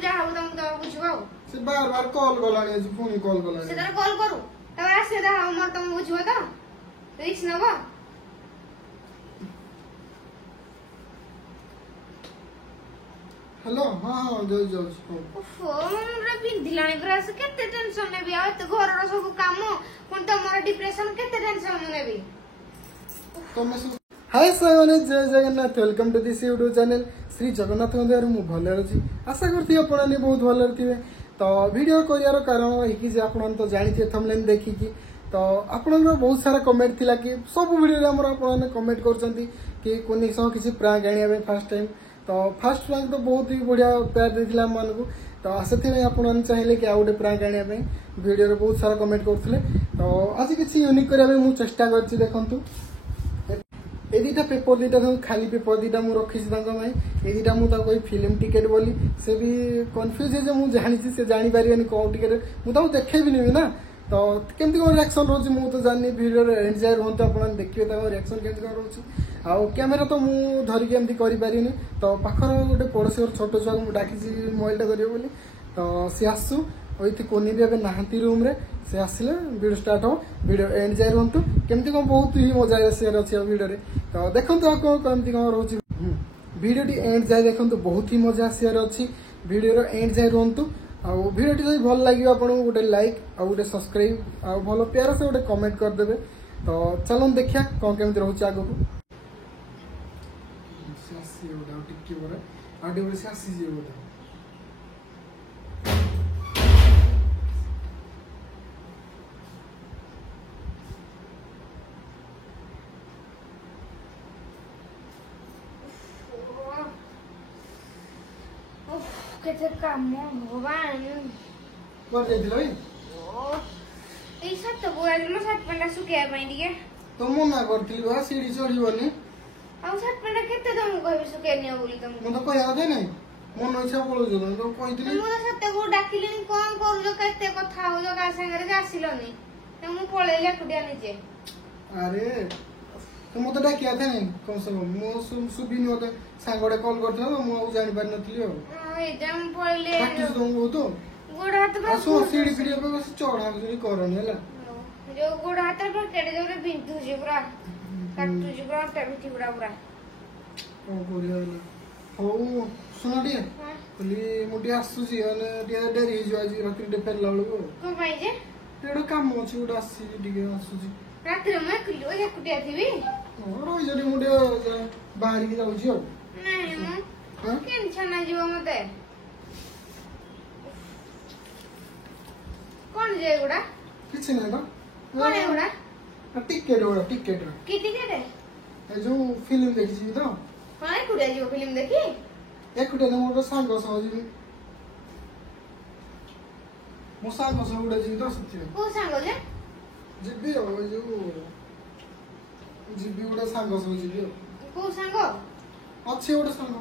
जा हाउ तुम तो बुझबो से बार कॉल गलानी आज फोन कॉल गलानी से तर कॉल करू तब आसे दा हमर तुम बुझबो तो रिक्स नबो हेलो हां जो फोन रे बिंधिलाणी प्रयास केते टेंशन नेबी आ तो घर रो सब काम कोन तमर डिप्रेशन केते टेंशन नेबी तुम हाय साइवन जय Jagannath welcome to this YouTube channel Shri Jagannath मंदिर मु भले अछि आशा करथि आपण बहुत भले रथिबे तो वीडियो करियार कारण एकी जे आपण तो जानिथे थंबनेल देखि कि तो आपण बहुत सारा कमेंट थिला कि सब वीडियो रे हमर आपण कमेंट करचंती कि कोनी सह किछि प्रांक आनिया फर्स्ट टाइम तो फर्स्ट प्रांक तो बहुत ही बढ़िया प्यार देथिला मन को तो आसे आपण चाहिले कि आउटे प्रांक आनिया वीडियो रे बहुत सारा कमेंट करथिले तो आज किछि यूनिक करिया मु चेष्टा करछि देखंतु ए दुटा पेपर दुटा खाली पेपर दुटा मुझे रखी दुटा मुझे फिल्म टिकेट बोली से भी कन्फ्यूज है मुझे जानी से जानी पारे कौन टिकेट मुझे देखे भी नहीं ना तो केमती कौन रिएक्शन रोचे मुझे तो जानी वीडियो एंड जाए रुहतु आप देखिए रिएक्शन केमती कौन रोचे आउ कैमेरा तो मुझे धरिकी एमती करें तो पाखर गोटे पड़ोसी छोट छुआ को डाकी मोबाइल करिए बोली तो सी आसू वही कोनी भी एवं नहांती रूम रे से आसिले वीडियो स्टार्ट हो वीडियो एंड जाए रुहतु केमती कौन बहुत ही मजा आसार अच्छे वीडियो तो देखो कमती कौन रोचे वीडियो टी एंड जाए देखो बहुत ही मजा आसार अच्छी वीडियो एंड जाए रुहतु आउ वीडियो टी जब भल लगे आपको गोटे लाइक आ गोटे सब्सक्राइब आ भल प्यार से गोटे कमेंट करदे तो चलो देखिया कौन केमती रोचे आगु केते काम भगवान कर जाइथिल भाई ए सत बुआ म सात पंडा सुके पई दिए तो मना करथिल बा सीढ़ी चढ़ीबनी आ सात पंडा केते दम कहबे सुके नियो बोली तुम मु तो कहया दे नै मन इच्छा बोलो जो तो कहिथिल मु तो सत को डाकिली कोन करू जो केते कथा हो जो का संगे रे आसिलनी त मु पळेले कुडिया निजे अरे तो मत डाकिया थे नै कम से कम मो सुबिनी होते सांगडे कॉल करथलो तो मु जानि पार नथली हो एकदम पळेले काटी दो तो गोड़ हाथ पर सो सीढ़ी पीढ़ी पे बस चढ़ा जो करनी है जो गोड़ हाथ पर केड़े जो बिंदु जी पूरा काटू जी पूरा टेबिटी पूरा पूरा ओ गोलिया हो सुनो डी बोली मुटी आसु जी अने डी डेरी जो आज रात रे फेरला को को भाई जे एडो काम अछि उडा आसी डी आसु जी रात रे मैं कुलियो या कुटिया थीबी ओ जडी मुटी बाहर की जाउ छी नहीं मु केन छना जीव मते कौन जे गुडा किछ नै बा कौन है गुडा टिकेट की टिकेट है ए जो फिल्म देखि छी तो हां कुडिया जीव फिल्म देखी एकुटे मोर सांग सहजी मो सांग सह उडा जी तो सच्ची को सांग जे जिबी हो जो जिबी उडा सांग सह जिबी को सांग अच्छे उडा सांग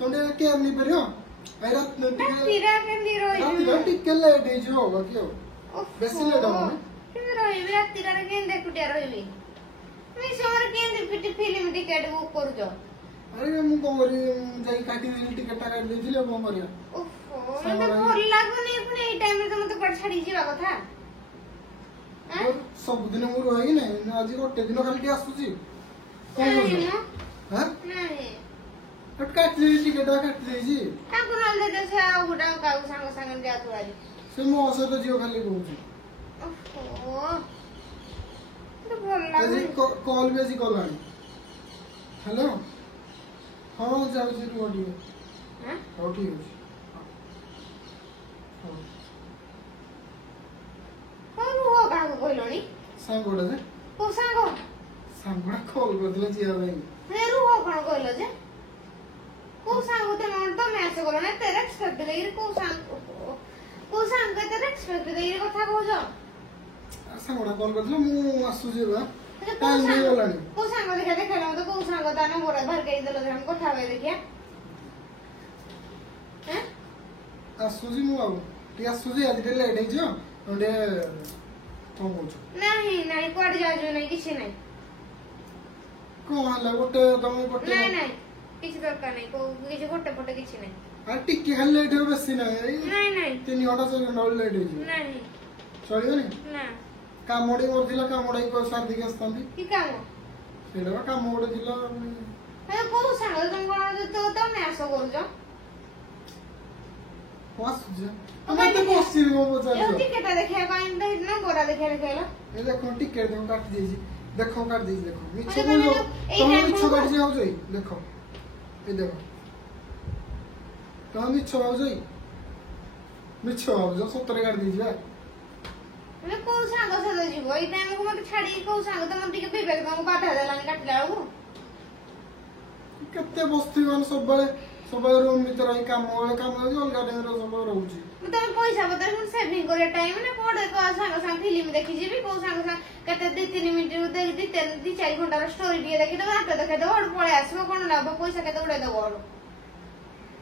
तोंडे केयर नहीं परियो आई रात तीरा केंदी रोई रात टिके लेट हे जो होगा क्यों बेसी लेट हो केंदी रोई रात तीरा केंदे कुटिया रोईबी मी सोर केंदी पिटी फिल्म टिकेट बुक करू जो अरे मु को करी जाई काटी देली टिकट काट देथिले को करिया ओहो मते भल लागुनी पुनी ए टाइम रे तो मते पड़ छाडी जीवा कथा और सब दिन मु रही नै आज गोटे दिन खाली के आसु छी कोन हो हां नहीं कट काट दे टिकट काट दे जी ताको नल दे से आ गुडा का संग संग जा तू आज से मो से तो जियो खाली कहू छी ओहो तो भल लागुनी कॉल बेसी कॉल आनी हेलो हां जाउ छी रोडी हां हो ठीक है कौन हो गागो कोइलोनी सांगोडा जे को सांगो सांगोडा कॉल करदिले जिया भाई हे रू हो कोन कोइलो जे को सांगो ते मन तो मैच कोलो ने तेरे एक्सपेक्ट देई को सांग के तेरे एक्सपेक्ट देई कथा को जो सांगोडा कॉल करदिले मु आसु जे बा टाइम नहीं होलानी को सांगो देखा देखला तो को सांगो ता न बोरा भर के देलो हम कथा वे देखिया हैं आसु जी मु आउ टी आसु जी आज लेट हे जो ओडे कोन बोल नहीं नहीं कोड जाजो नहीं किछ नहीं को हला गोटे दमे गोटे नहीं नहीं किछ दरकार नहीं को किछ गोटे पटे किछ नहीं आ टिके खाली लेट हो बेसी ना नहीं नहीं 3 घंटा 4 घंटा लेट हो जी नहीं चलिबनी ना कामोडे करथिला कामोडे को सार दिके असतांती की काम सेडा काम ओडे दिला हे को सांग तुम कोण तो मैं आसो करूजो पास जे हम तो बसी मो ए बचालो टिकट देखिया काइन दे ना गोरा देखिया देखला ए देखो टिकेट दे काट देजी देखो काट देजी देखो मिछ अरे बोलो मैंने तुम एई मिछ टाइम काट जे हो जई देखो ए देखो तुम मिछ हो जई मिछ हो जो 70 काट देजी बा मैं को सांग से जीवो ई टाइम को मत छाड़ी को सांग तो मन टिके बेबे को बाधा देलानी काटला को केते बस्ती मन सब रूम भीतर ही काम हो अलगा टाइम रो सब रहउची तुम पैसा बता हम सेविंग करे टाइम ना पड़े को सांग फिल्म देखि जीबी को सांग कते 2-3 मिनिट देख 2-4 घंटा स्टोरी दिए देखि तो रात देखे तो और पळे आसबो कोन लाभ पैसा केते उड़े दबो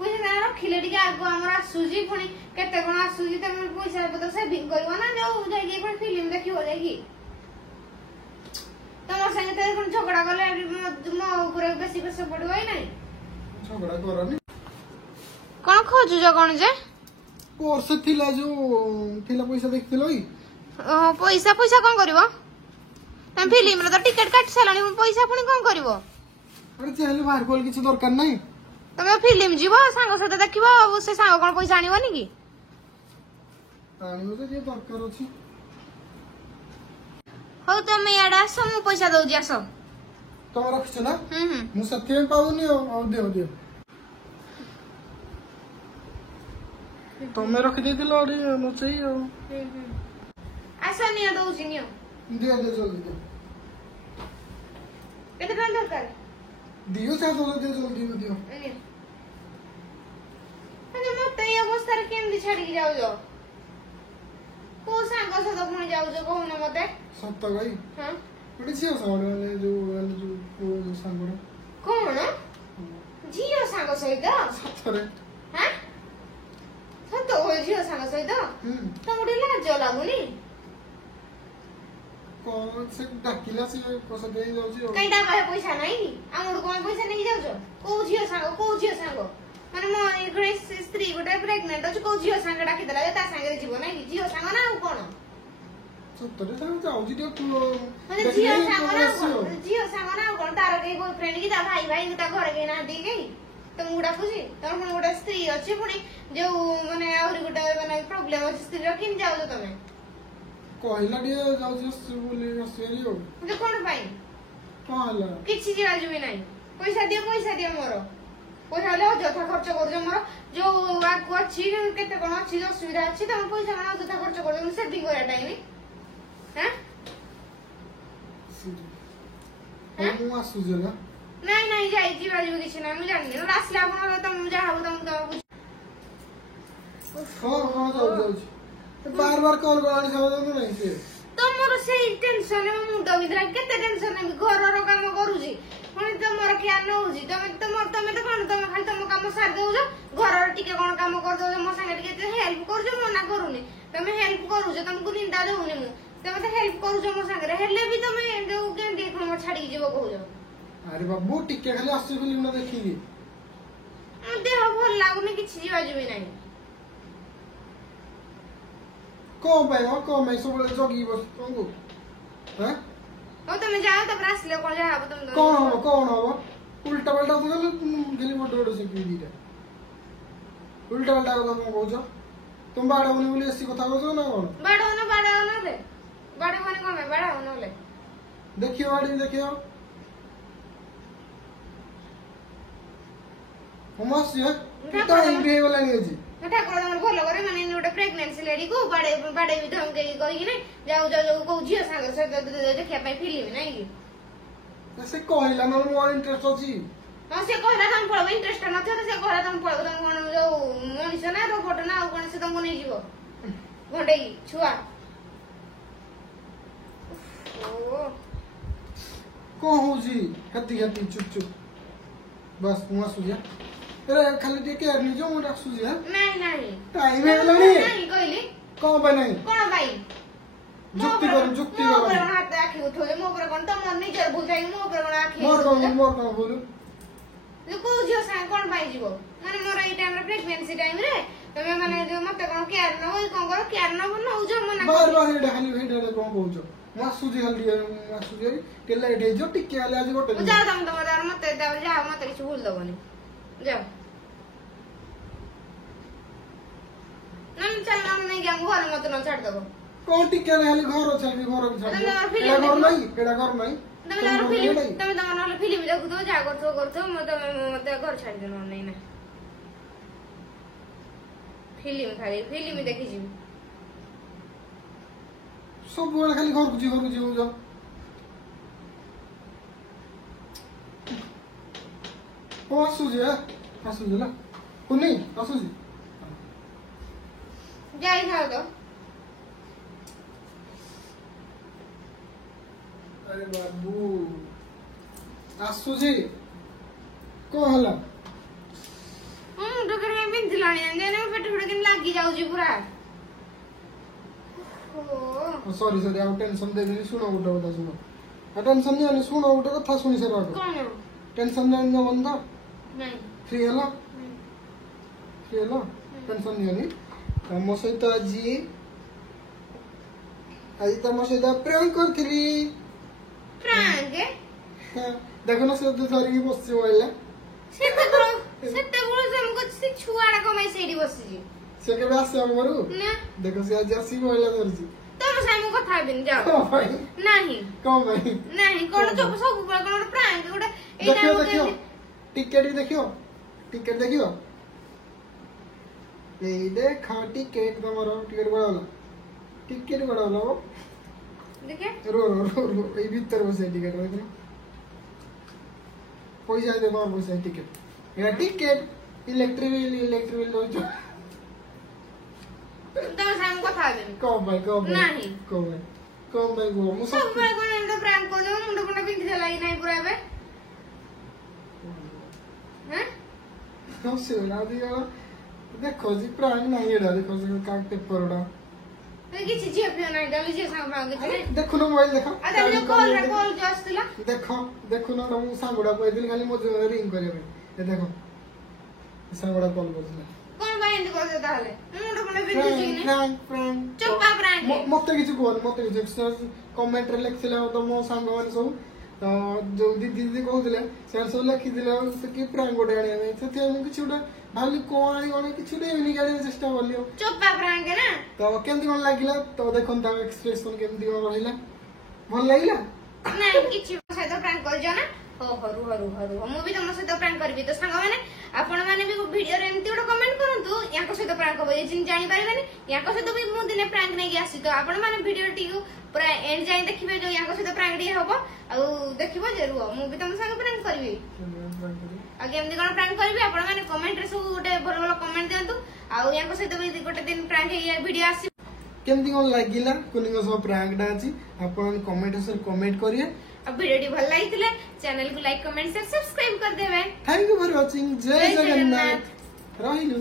पैसा ना रखिले टिके आगो हमर आसुजी पुनी केते कोन आसुजी तुम पैसा बता सेविंग करबो ना जाऊ जाई कोन फिल्म देखि हो जाई तमर संगे ते कोन झगड़ा गले मो ऊपर बेसी पैसा पड़ो है नहीं झगड़ा करनी कोन खोजु जो कोन जे कोर्स थिला जो थिला पैसा देखथिलो ई पैसा पैसा कौन करिवो हम फिल्म रे तो टिकट काट सालानी हम पैसा पुनी कौन करिवो अरे चहले बाहर कोल किछ दरकार नहीं तमे फिल्म जीवो सांग सते देखिवो से सांग कोन पैसा आनिवो नी की आनी तो जे दरकार अछि हो तमे याडा आसो मु पैसा दउ जी आसो तम रखछ ना हम्म मु सत्य पाउनी आ दे तमे रख दे दिलो अरे नो चाहिए आसो नियो दउ जी नियो दे जल्दी दे केते टन दरकार दियो सा दो दे जल्दी दियो अरे मत ये अवस्था रे केन छाड़ी जाऊ जो को सांग सते पुनी जाऊ जो कहू ना मते सत्त गई हां बड़ी छियो सावड़े जो सांगड़ कोन जियो सांग सहित सत्तरे हां सत हो जियो सांग सहित तमडी लाज लागुनी कौन से डाकिला से पैसा दे जाउची कहीं डाका पैसा नहीं आमड़ को पैसा नहीं जाऊ को झियो सांग माने मो इगरे स्त्री गोटे प्रेग्नेंट अछि को झियो सांग डाकी देला ता सांगे जीव नहीं झियो सांग ना कोन सत्तरे सांग जाउची टे माने झियो सांग ना कोन तार के बॉयफ्रेंड की ता भाई ता घर के ना दी गई तुम गुडा खुशी तुम कोन गोटे स्त्री अछि पुनी जो माने और गोटे माने प्रॉब्लम अछि स्त्री रखिन जाऊ तमे कहला दिए जाउची बोली असरियो मुझे कोन पाई कहला किछि जिराजु भी नहीं पैसा दियो मोर पैसा ले जथा खर्च कर जो मोर जो आगु अछि केते कोन अछि जो सुविधा अछि तम पैसा माने जथा खर्च कर जो सेविंग करे टाइम हैं हम आसुजे ना नहीं जाई जिराजु किछि ना मैं जानि रासला कोन तुम जा हो तुम कौन जाउची बार बार कॉल करानी समझ नहीं से तमर से टेंशन में मुंड विद्रा केते टेंशन में घर रो काम करूजी पुनी तमर ख्याल न होजी तमे तो कोन तमे खाली तम काम सार देउ जो घर रो टिके कोन काम कर दो मो संगे टिके हेल्प कर जो मना करूनी तमे हेल्प करू जो तुमको निंदा देउनी मु तमे तो हेल्प करू जो मो संगे हेले भी तमे जो केंडी कोन छाड़ी जीवो कहू जो अरे बाबू टिके खाली आसी फिल्म ना देखिबी देह भल लागुनी किछि जीवा जीवी नहीं कौन मैं सब जगी बस तुमको हैं हो तमे जाओ तब रासले कोन जा हबो तुम कौन हो उल्टा पल्टा तो गले गेली बड़ से की दीटा उल्टा पल्टा को तुम कहजो तुम बाड़ा उनी बोली ऐसी कथा कहजो ना कोन बाड़ो ना ले बाड़ो माने कोन बाड़ा न ले देखियो बाड़ी देखियो हम आसी है टाइम भी वाला नहीं जी ठाकुर तमर भल करे माने गोटे प्रेग्नेंसी लेडी को बाड़े भी धमके कही नै जाऊ को झियो सांग से देखिया पाई फिल्म नै की से कहला न मोर इंटरेस्ट अछि हां से कहला हम पळब इंटरेस्ट न थे से कहला तुम पळब तुम कोन जो मनीष ना रोबोट ना और कोन से तुमको नै जीवो घंटे छुआ ओ को हो जी हती चुप बस मुआ सुजिया अरे खाली टे केयर नि जो मोरा सुजिया नहीं टाइम है लनी नहीं कहली को बनाई कोन भाई जुक्ति कर मोर हाथ आखी उठो मो पर कोन तुम निजर बुझाई मो पर कोन आखी मोर कोन बोलू जो को झियो सा कोन पाई जीवो माने मोर एई टाइम रे प्रेगनेंसी टाइम रे तमे माने जो मते कोन केयर न होई कोन करो केयर न बन हो जो मना बार बार एटा खाली भिडियो कोन कहउछो मासुजी खाली मासुजी केला एठे जो टिके आले आज गोटे जा तम तमर मते जा मते किछ भूल दबनी जाओ नन चल हम नहीं गया घर मत न छाड़ दबो कोन टिके खाली घर छाली घर छाड़ एटा घर नहीं एटा घर नहीं तमे तमर फिल्म देखु तो जा करतो मते घर छाड़ देनो नहीं ना फिल्म खाली फिल्म देखि जी सब बड़ा खाली घर कुजी हो जा ओ आसुजी ला कुनी आसुजी जाई खाओ तो अरे बाबू आसुजी को हला मुंड करे बिंद लाणी जाने पेट फुड किन लागी जाऊ जी पूरा ओ सॉरी आउ टेंशन देबी सुनो गोटे कथा सुनो टेंशन नहीं सुनो गोटे कथा सुनी सर कौन टेंशन नहीं बंदा नहीं फ्री हेलो टेंशन नहीं तम सहित आज तम सहित प्रैंक करथिली फ्रैंक देखो ना से धरिकी बसछि मोबाइल सेते बोल हमको से छुआड़ा को मैं सेडी बसछि से के आसे हम मरु ना देखो से आज आसी मोबाइल धरछि तम से हम कथा बिन जाओ नहीं कम भाई नहीं कोन तो सब कोन प्रैंक गोटे देखियो टिकट देखियो ए देखा टिकट तमरो टिकट बड़ाला देखे रो ए भीतर बसे टिकट देखो पैसा दे बार पैसा टिकट या टिकट इलेक्ट्रिक बिल दो जो तम से हम कथा बिन कम भाई नहीं कम भाई गो मु सब कोन एंड प्रैंक को जो मुंड कोन बिंद चलाई नहीं पूरा बे हैं हम से ना दिया देखो जी प्राण नहीं एडा देखो से का पेपरडा किसी झियो पियो नहीं डाली झियो सांग भाग अरे देखो ना मोबाइल देखो अरे कॉल जो आस्तिला देखो ना मु सांगुडा को दिल खाली मो रिंग करे भाई ये देखो सांगुडा कॉल करले कौन भाई एंड कर देता हले मुंड कोन बिंद जी फ्रैंक चुप्पा प्रैंक मते किछु कमेंट रे लिखथिले तो मो सांग माने सब तो जो दीदी कहूले से सब लिखिदिले से कि प्रैंक गोटे आने में से हम किछु भाली कोन आनी किछु नहीं गाड़ी चेष्टा करलियो चुप्पा प्रैंक है ना तो केमती कोन लागिला तो देखन ता एक्सप्रेशन केमती कोन रहिला भल लागिला नहीं किछि से तो प्रैंक कर जो ना हो हरु मु भी तुम सहित प्रैंक करबी तो सांग माने आपण माने भी वीडियो रे एंती गोटे कमेंट करंतु याको सहित प्रैंक हो जिन जानि पारिबेनी याको सहित भी मु दिने प्रैंक नै आसी तो आपण माने वीडियो टीको पूरा एंड जाई देखिबे जो याको सहित प्रैंक डी होबो आ देखिबो जे रुओ मु भी तुम संग प्रैंक करबी आ केमती कोन प्रैंक करबी आपण माने कमेंट रे सब गोटे भलो कमेंट दियंतु आ याको सहित भी गोटे दिन प्रैंक ये वीडियो आसी केमती कोन लागिला कोनिंग सब प्रैंक डा अछि आपण कमेंट से कमेंट करिए अब वीडियो भल लागितले चैनल को लाइक कमेंट से सब्सक्राइब कर देबे थैंक यू फॉर वाचिंग जय जगन्नाथ रहिलु।